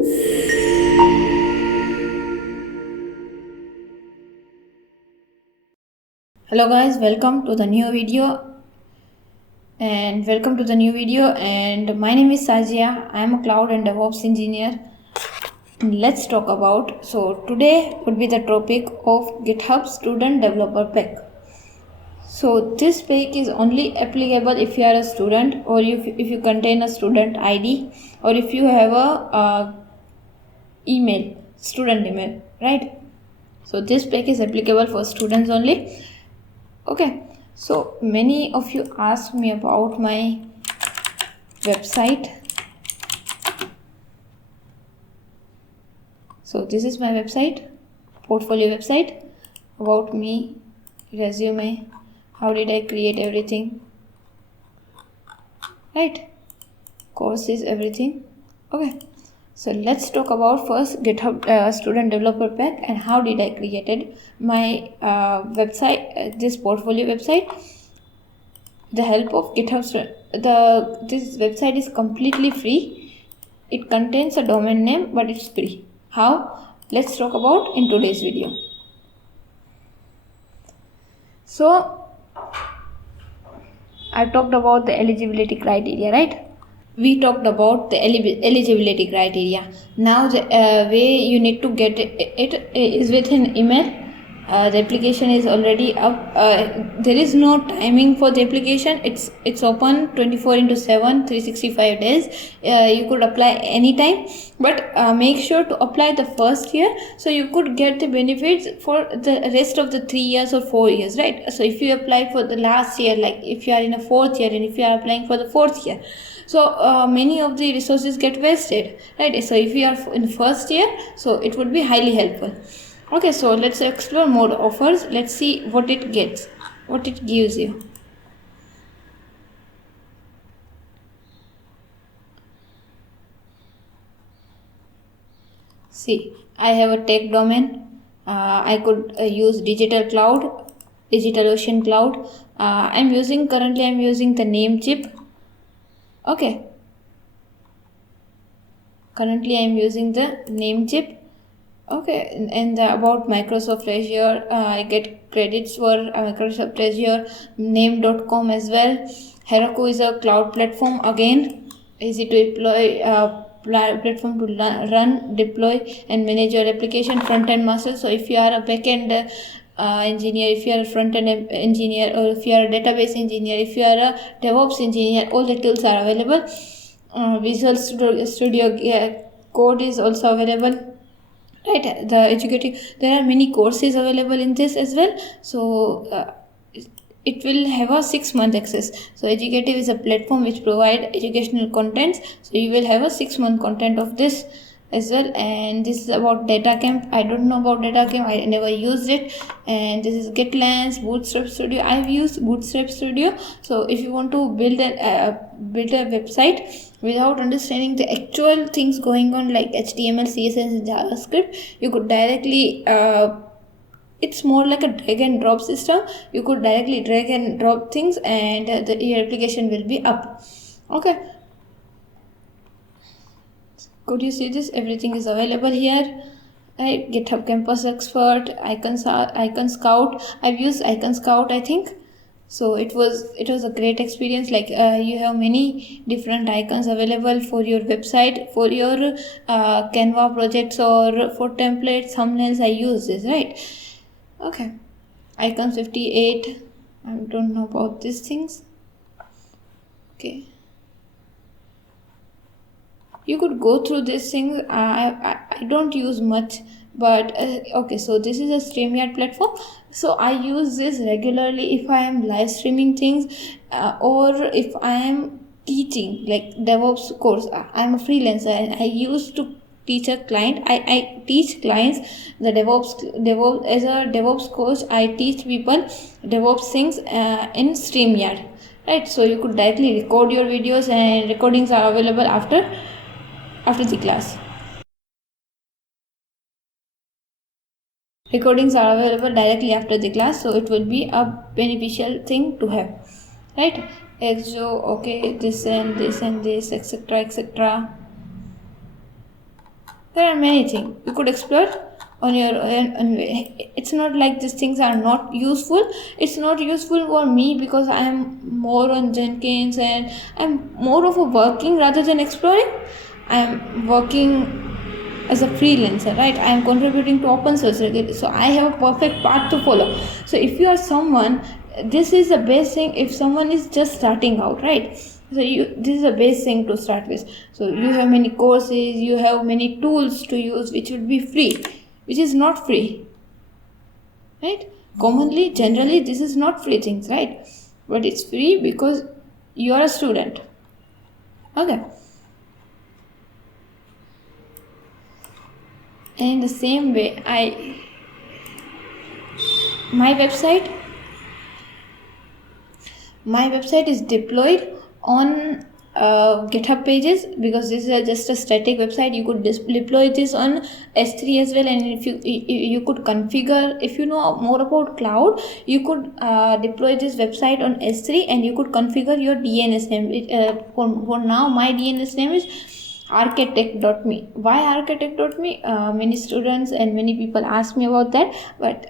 Hello guys, welcome to the new video and my name is Sajia. I am a cloud and DevOps engineer. And let's talk about, today would be the topic of GitHub student developer pack. So this pack is only applicable if you are a student, or if you contain a student ID, or if you have a student email, right? So this pack is applicable for students only. Okay, so many of you asked me about my website. So this is my website, portfolio website, about me, resume, how did I create everything, right? Courses, everything. Okay, so let's talk about first GitHub student developer pack and how did I created my website, this portfolio website. The help of GitHub. This website is completely free. It contains a domain name, but it's free. How? Let's talk about in today's video. So I talked about the eligibility criteria, right? We talked about the eligibility criteria. Now the way you need to get it is with an email. The application is already up. There is no timing for the application. It's open 24/7, 365 days. You could apply anytime, but make sure to apply the first year so you could get the benefits for the rest of the 3 years or 4 years, right? So if you apply for the last year, like if you are in a 4th year and if you are applying for the 4th year, so many of the resources get wasted, right? So if you are in first year, so it would be highly helpful. Okay, so let's explore more offers. Let's see what it gives you. See, I have a tech domain. I could use DigitalOcean cloud. Currently I'm using the Namecheap. Okay. Currently I'm using the Namecheap. Okay, and about Microsoft Azure, I get credits for Microsoft Azure, name.com as well. Heroku is a cloud platform, again, easy to deploy, platform to run, deploy, and manage your application, front-end master. So if you are a back-end engineer, if you are a front-end engineer, or if you are a database engineer, if you are a DevOps engineer, all the tools are available. Visual Studio Code is also available. Right, there are many courses available in this as well. So it will have a 6-month access. So Educative is a platform which provide educational contents. So you will have a 6-month content of this as well. And this is about DataCamp. I don't know about DataCamp. I never used it. And this is GitLens, Bootstrap Studio. I've used Bootstrap Studio. So if you want to build a website without understanding the actual things going on like HTML, CSS, and JavaScript, you could directly it's more like a drag and drop system. You could directly drag and drop things and your application will be up. Okay, could you see this? Everything is available here, right? GitHub Campus Expert, Icon Scout. I've used Icon Scout, I think. So it was a great experience. Like you have many different icons available for your website, for your Canva projects, or for templates, thumbnails. I use this, right? Okay, icon 58. I don't know about these things. Okay, you could go through these things. I don't use much, but okay, so this is a StreamYard platform. So I use this regularly if I am live streaming things, or if I am teaching like DevOps course. I'm a freelancer and I used to teach a client. I teach clients the DevOps as a DevOps coach. I teach people DevOps things in StreamYard, right? So you could directly record your videos, and recordings are available after the class. Recordings are available directly after the class, so it will be a beneficial thing to have, right? Okay, this and this and this, etc., etc. There are many things you could explore on your own way. It's not like these things are not useful. It's not useful for me because I am more on Jenkins and I'm more of a working rather than exploring. I am working as a freelancer, right? I am contributing to open source, so I have a perfect path to follow. So if you are someone, this is the best thing. If someone is just starting out, right? So this is the best thing to start with. So you have many courses, you have many tools to use which would be free, which is not free, right? Commonly, generally, this is not free things, right? But it's free because you are a student. Okay. And in the same way, my website is deployed on GitHub pages, because this is just a static website. You could deploy this on S3 as well, and if you could configure, if you know more about cloud, you could deploy this website on S3 and you could configure your DNS name. For now, my DNS name is architect.me. Why architect.me? Many students and many people ask me about that, but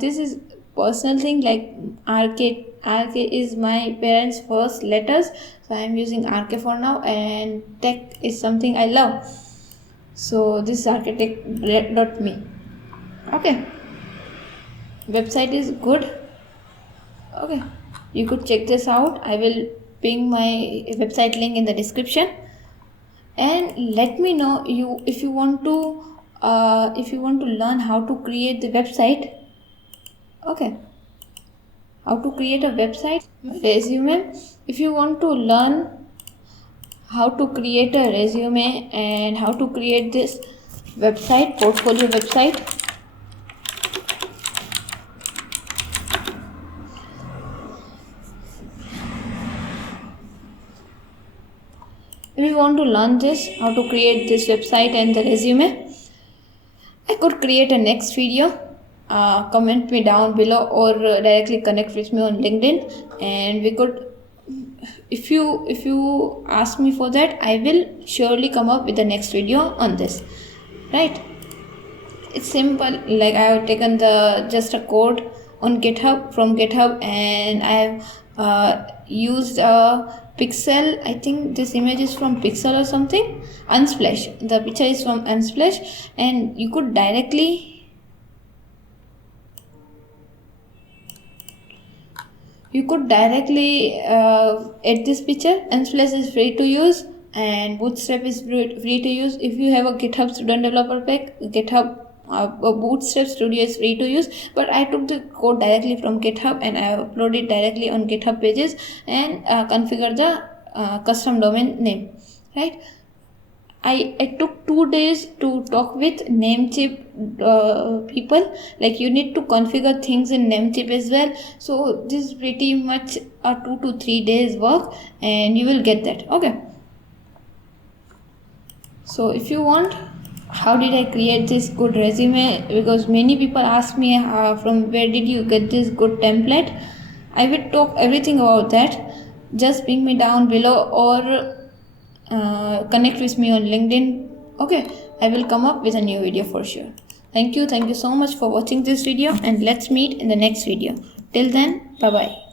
this is personal thing. Like RK is my parents' first letters, so I am using RK for now, and tech is something I love, so this is architect.me. Okay, website is good. Okay, you could check this out. I will ping my website link in the description, and let me know if you want to learn how to create the website. Okay, how to create a website resume. If you want to learn how to create a resume and how to create this website, portfolio website, if you want to learn this, how to create this website and the resume, I could create a next video. Comment me down below, or directly connect with me on LinkedIn, and we could, if you ask me for that, I will surely come up with the next video on this, right? It's simple. Like, I have taken just a code on GitHub, from GitHub, and I have used a pixel. I think this image is from Pixel or something. Unsplash, the picture is from Unsplash, and you could directly add this picture. Unsplash is free to use, and Bootstrap is free to use. If you have a GitHub student developer pack, GitHub Bootstrap Studio is free to use, but I took the code directly from GitHub and I uploaded directly on GitHub pages and configure the custom domain name, right? I took 2 days to talk with Namecheap people. Like, you need to configure things in Namecheap as well, so this is pretty much a 2 to 3 days work, and you will get that. Okay, so if you want, how did I create this good resume, because many people ask me from where did you get this good template, I will talk everything about that. Just ping me down below, or connect with me on LinkedIn. Okay, I will come up with a new video for sure. Thank you so much for watching this video, and let's meet in the next video. Till then, bye bye.